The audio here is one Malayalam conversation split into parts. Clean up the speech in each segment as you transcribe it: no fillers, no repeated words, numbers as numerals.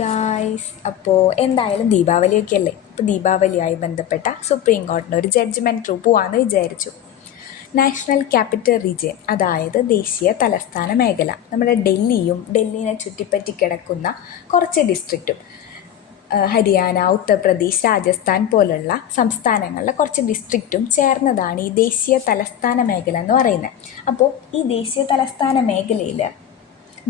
ഗായ്സ്, അപ്പോൾ എന്തായാലും ദീപാവലിയൊക്കെ അല്ലേ. ഇപ്പോൾ ദീപാവലിയുമായി ബന്ധപ്പെട്ട സുപ്രീം കോടതിയുടെ ഒരു ജഡ്ജ്മെൻറ്റ് ത്രൂ പോവാമെന്ന് വിചാരിച്ചു. നാഷണൽ ക്യാപിറ്റൽ റീജിയൻ, അതായത് ദേശീയ തലസ്ഥാന മേഖല, നമ്മുടെ ഡൽഹിനെ ചുറ്റിപ്പറ്റി കിടക്കുന്ന കുറച്ച് ഡിസ്ട്രിക്റ്റും, ഹരിയാന, ഉത്തർപ്രദേശ്, രാജസ്ഥാൻ പോലുള്ള സംസ്ഥാനങ്ങളിലെ കുറച്ച് ഡിസ്ട്രിക്റ്റും ചേർന്നതാണ് ഈ ദേശീയ തലസ്ഥാന മേഖല എന്ന് പറയുന്നത്. അപ്പോൾ ഈ ദേശീയ തലസ്ഥാന മേഖലയിൽ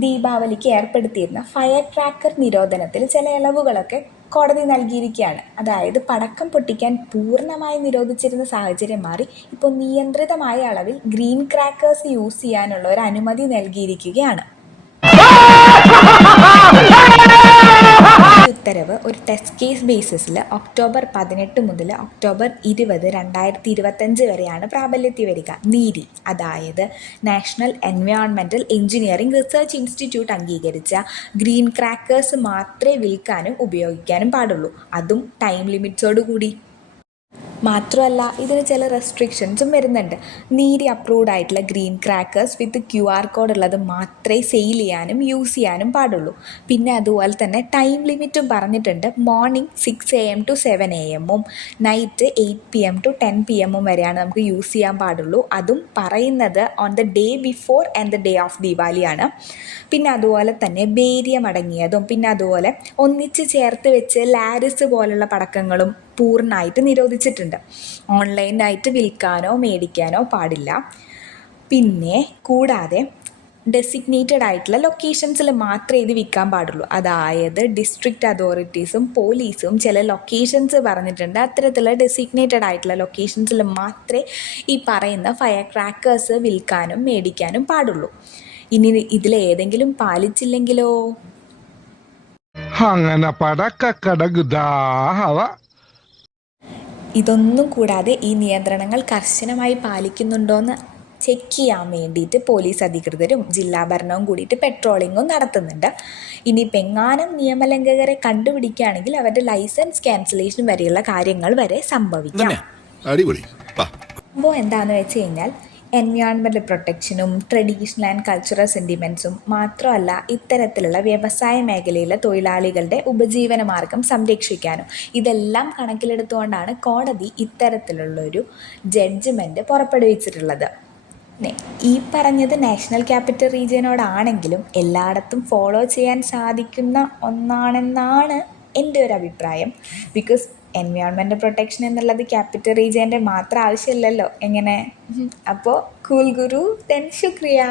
ദീപാവലിക്ക് ഏർപ്പെടുത്തിയിരുന്ന ഫയർ ക്രാക്കർ നിരോധനത്തിൽ ചില ഇളവുകളൊക്കെ കോടതി നൽകിയിരിക്കുകയാണ്. അതായത് പടക്കം പൊട്ടിക്കാൻ പൂർണ്ണമായി നിരോധിച്ചിരുന്ന സാഹചര്യം മാറി ഇപ്പോൾ നിയന്ത്രിതമായ അളവിൽ ഗ്രീൻ ക്രാക്കേഴ്സ് യൂസ് ചെയ്യാനുള്ള ഒരു അനുമതി നൽകിയിരിക്കുകയാണ്. ഉത്തരവ് ഒരു ടെസ്റ്റ് കേസ് ബേസിസിൽ ഒക്ടോബർ 18 മുതൽ ഒക്ടോബർ 20, 2025 വരെയാണ് പ്രാബല്യത്തിൽ വരിക. നീരി, അതായത് national environmental engineering research institute അംഗീകരിച്ച ഗ്രീൻ ക്രാക്കേഴ്സ് മാത്രമേ വിൽക്കാനും ഉപയോഗിക്കാനും പാടുള്ളൂ, അതും ടൈം ലിമിറ്റ്സോടുകൂടി. മാത്രമല്ല ഇതിന് ചില റെസ്ട്രിക്ഷൻസും വരുന്നുണ്ട്. നീരി അപ്രൂവ്ഡ് ആയിട്ടുള്ള ഗ്രീൻ ക്രാക്കേഴ്സ് വിത്ത് QR കോഡ് ഉള്ളത് മാത്രമേ സെയിൽ ചെയ്യാനും യൂസ് ചെയ്യാനും പാടുള്ളൂ. പിന്നെ അതുപോലെ തന്നെ ടൈം ലിമിറ്റും പറഞ്ഞിട്ടുണ്ട്. Morning 6 AM to 7 AM night 8 PM to 10 PM വരെയാണ് നമുക്ക് യൂസ് ചെയ്യാൻ പാടുള്ളൂ. അതും പറയുന്നത് on the day before and the day of ദീപാവലിയാണ്. പിന്നെ അതുപോലെ തന്നെ ബേരിയം അടങ്ങിയതും പിന്നെ അതുപോലെ ഒന്നിച്ച് ചേർത്ത് വെച്ച് ലാരിസ് പോലുള്ള പടക്കങ്ങളും പൂർണ്ണമായിട്ട് നിരോധിച്ചിട്ടുണ്ട്. ഓൺലൈനായിട്ട് വിൽക്കാനോ മേടിക്കാനോ പാടില്ല. പിന്നെ കൂടാതെ ഡെസിഗ്നേറ്റഡ് ആയിട്ടുള്ള ലൊക്കേഷൻസിൽ മാത്രമേ ഇത് വിൽക്കാൻ പാടുള്ളൂ. അതായത് ഡിസ്ട്രിക്റ്റ് അതോറിറ്റീസും പോലീസും ചില ലൊക്കേഷൻസ് പറഞ്ഞിട്ടുണ്ട്. അത്തരത്തിലുള്ള ഡെസിഗ്നേറ്റഡ് ആയിട്ടുള്ള ലൊക്കേഷൻസിൽ മാത്രമേ ഈ പറയുന്ന ഫയർ ക്രാക്കേഴ്സ് വിൽക്കാനും മേടിക്കാനും പാടുള്ളൂ. ഇനി ഇതിലേതെങ്കിലും പാലിച്ചില്ലെങ്കിലോ? അങ്ങനെ പടക്കടകുദാഹവ. ഇതൊന്നും കൂടാതെ ഈ നിയന്ത്രണങ്ങൾ കർശനമായി പാലിക്കുന്നുണ്ടോയെന്ന് ചെക്ക് ചെയ്യാൻ വേണ്ടിയിട്ട് പോലീസ് അധികൃതരും ജില്ലാ ഭരണവും കൂടിയിട്ട് പെട്രോളിങ്ങും നടത്തുന്നുണ്ട്. ഇനിയിപ്പോൾ എങ്ങാനും നിയമലംഘകരെ കണ്ടുപിടിക്കുകയാണെങ്കിൽ അവരുടെ ലൈസൻസ് ക്യാൻസലേഷൻ വരെയുള്ള കാര്യങ്ങൾ വരെ സംഭവിക്കാം. അപ്പോൾ എന്താണെന്ന് വെച്ച് കഴിഞ്ഞാൽ എൻവയോൺമെൻറ്റൽ പ്രൊട്ടക്ഷനും ട്രഡീഷണൽ ആൻഡ് കൾച്ചറൽ സെൻറ്റിമെൻറ്റ്സും മാത്രമല്ല, ഇത്തരത്തിലുള്ള വ്യവസായ മേഖലയിലെ തൊഴിലാളികളുടെ ഉപജീവന മാർഗം സംരക്ഷിക്കാനും ഇതെല്ലാം കണക്കിലെടുത്തുകൊണ്ടാണ് കോടതി ഇത്തരത്തിലുള്ളൊരു ജഡ്ജ്മെൻറ്റ് പുറപ്പെടുവിച്ചിട്ടുള്ളത്. ഈ പറഞ്ഞത് നാഷണൽ ക്യാപിറ്റൽ റീജിയനോടാണെങ്കിലും എല്ലായിടത്തും ഫോളോ ചെയ്യാൻ സാധിക്കുന്ന ഒന്നാണെന്നാണ് എൻ്റെ ഒരു അഭിപ്രായം. ബിക്കോസ് എൻവയോൺമെൻറ്റൽ പ്രൊട്ടക്ഷൻ എന്നുള്ളത് ക്യാപിറ്റൽ റീജിയൻ്റെ മാത്രം ആവശ്യമില്ലല്ലോ. എങ്ങനെ? അപ്പോൾ കൂൾ ഗുരു, ദെൻ ശുക്രിയ.